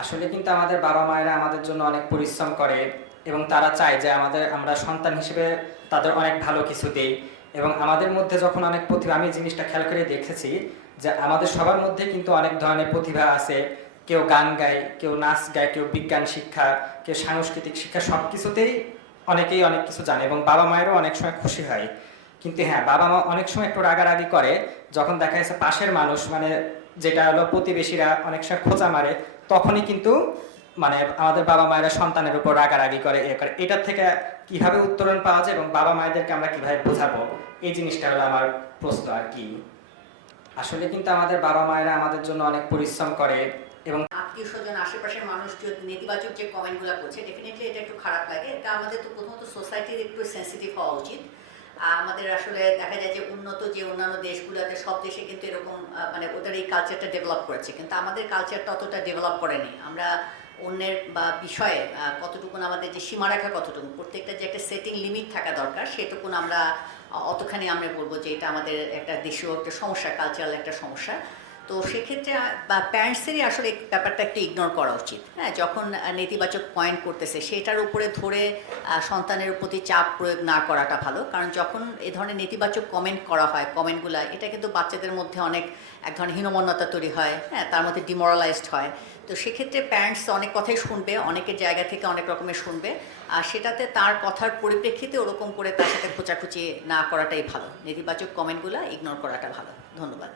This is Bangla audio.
আসলে কিন্তু আমাদের বাবা-মায়েরা আমাদের জন্য অনেক পরিশ্রম করে এবং তারা চায় যে আমরা সন্তান হিসেবে তাদের অনেক ভালো কিছু দেই এবং আমাদের মধ্যে যখন অনেক প্রতিভা, আমি এই জিনিসটা খেয়াল করে দেখেছি যে আমাদের সবার মধ্যে কিন্তু অনেক ধরনের প্রতিভা আছে। কেউ গান গায়, কেউ নাচ গায়, কেউ বিজ্ঞান শিক্ষা, কেউ সাংস্কৃতিক শিক্ষা, সব কিছুতেই অনেকেই অনেক কিছু জানে এবং বাবা-মায়েরও অনেক সময় খুশি হয়। কিন্তু হ্যাঁ, বাবা-মা অনেক সময় একটু রাগারাগি করে যখন দেখা যাচ্ছে পাশের মানুষ, মানে যেটা হলো প্রতিবেশীরা অনেক সময় খোঁচা মারে, তখনই কিন্তু মানে আমাদের বাবা মায়েরা সন্তানের উপর রাগারাগি করে, এ করে। এটার থেকে কিভাবে উত্তরণ পাওয়া যায় এবং বাবা মায়েদেরকে আমরা কিভাবে বোঝাবো, এই জিনিসটা হলো আমার প্রশ্ন আর কি। আসলে কিন্তু আমাদের বাবা মায়েরা আমাদের জন্য অনেক পরিশ্রম করে এবং আত্মীয় স্বজন আশেপাশের মানুষ যদি নেতিবাচক যে কমেন্টগুলো করছে, ডেফিনেটলি এটা একটু খারাপ লাগে। এটা আমাদের তো প্রথমত সোসাইটির একটু সেন্সিটিভ হওয়া উচিত। আমাদের আসলে দেখা যায় যে উন্নত যে অন্যান্য দেশগুলোতে, সব দেশে কিন্তু এরকম মানে ওদের এই কালচারটা ডেভেলপ করেছে, কিন্তু আমাদের কালচারটা অতটা ডেভেলপ করেনি। আমরা অন্যের বা বিষয়ে কতটুকুন, আমাদের যে সীমারেখা কতটুকু, প্রত্যেকটা যে একটা সেটিং লিমিট থাকা দরকার, সেটুকুন আমরা অতখানি আমরা বলবো যে এটা আমাদের একটা দেশীয় একটা সমস্যা, কালচারাল একটা সমস্যা। তো সেক্ষেত্রে বা প্যারেন্টসেরই আসলে ব্যাপারটা একটু ইগনোর করা উচিত। হ্যাঁ, যখন নেতিবাচক পয়েন্ট করতেছে সেটার উপরে ধরে সন্তানের প্রতি চাপ প্রয়োগ না করাটা ভালো। কারণ যখন এ ধরনের নেতিবাচক কমেন্ট করা হয়, কমেন্টগুলো এটা কিন্তু বাচ্চাদের মধ্যে অনেক এক ধরনের হীনমন্যতা তৈরি হয়, হ্যাঁ, তার মধ্যে ডিমোরালাইজড হয়। তো সেক্ষেত্রে প্যারেন্টস অনেক কথাই শুনবে, অনেকের জায়গা থেকে অনেক রকমের শুনবে, আর সেটাতে তার কথার পরিপ্রেক্ষিতে ওরকম করে তার সাথে খোঁচাখুচি না করাটাই ভালো। নেতিবাচক কমেন্টগুলো ইগনোর করাটা ভালো। ধন্যবাদ।